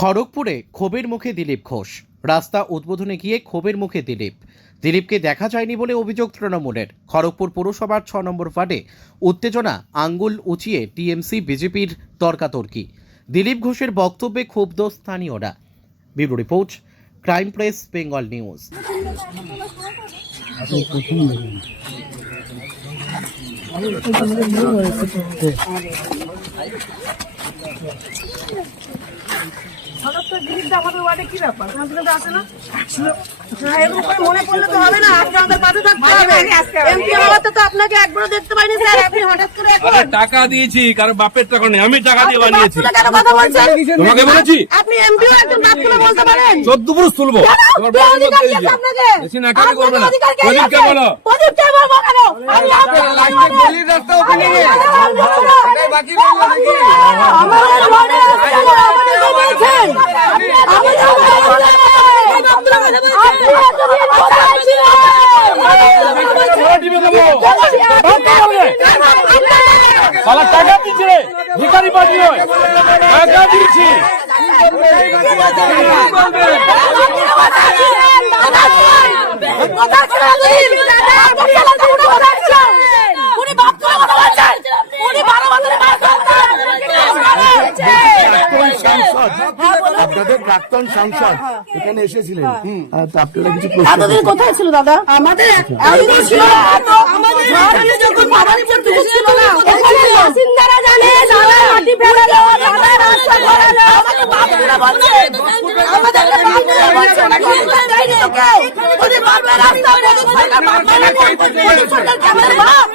খড়গপুরে ক্ষোভের মুখে দিলীপ ঘোষ। রাস্তা উদ্বোধনে গিয়ে ক্ষোভের মুখে দিলীপকে দেখা যায়নি বলে অভিযোগ তৃণমূলের। খড়গপুর পুরসভার 6 নম্বর ওয়ার্ডে উত্তেজনা, আঙ্গুল উঁচিয়ে টিএমসি বিজেপির তর্কাতর্কি। দিলীপ ঘোষের বক্তব্যে ক্ষুব্ধ স্থানীয়রা। Bureau report, crime press, Bengal news. আমাদের ওয়ার্ডে কি ব্যাপার আসে না মনে পড়লে তো হবে না, আপনি আমাদের পাশে থাকতে হবে। এমপি হওয়াতে তো আপনাকে একবারও দেখতে পাইনি স্যার, আপনি হঠাৎ করে টাকা দিয়েছি, কারো বাপের টাকা নেই, আমি টাকা দিয়ে বানিয়েছি। কেন কথা বলছেন? তোমাকে বলেছি আপনি এমপি একজন বাপ তুলে বলতে পারেন? 14 পুরুষ তুলবো। তোমার বাপ আপনাকে বেশি না কাজ করবে না। প্রদীপকে বলো, প্রদীপকে বলবো কেন? আমি আপনাকে গলির রাস্তা ওখানে এটাই বাকি রইল নাকি? আমাদের ওয়ার্ডে আমাদের বলছেন টাকা দিচ্ছে, ভিখারি পার্টি নয়, টাকা দিচ্ছি। আপনাদের প্রাক্তন সাংসদ এখানে এসেছিলেন, আপনারা কিছু এতদিন কোথায় ছিল দাদা? আমাদের ছিল যখন ছিল না, বাসিন্দারা জানে দাদা মাটি ফেলে দেওয়া, দাদা রাস্তা করে দেওয়া, আমাকে বাপ তুলে বলছে, আমাদেরকে বাপ তুলে বলছে, অধিকার দেয়নি তো কেউ। ওদের বাপের রাস্তা, ওদের সরকার বাপ মানে না, ওদের সরকার কেমন বাপ?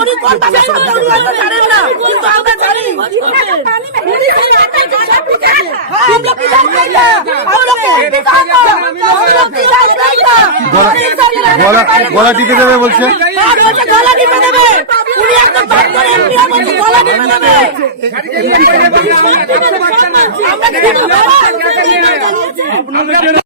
উনি কোন বাপের সন্তান উনি হয়তো জানেন না, কিন্তু আমরা জানি। গলা টিপে দেবে বলছে, গলা টিপে দেবে। উনি একটা বাপ করে এমপি বলছে গলা টিপে দেবে। আমরা কি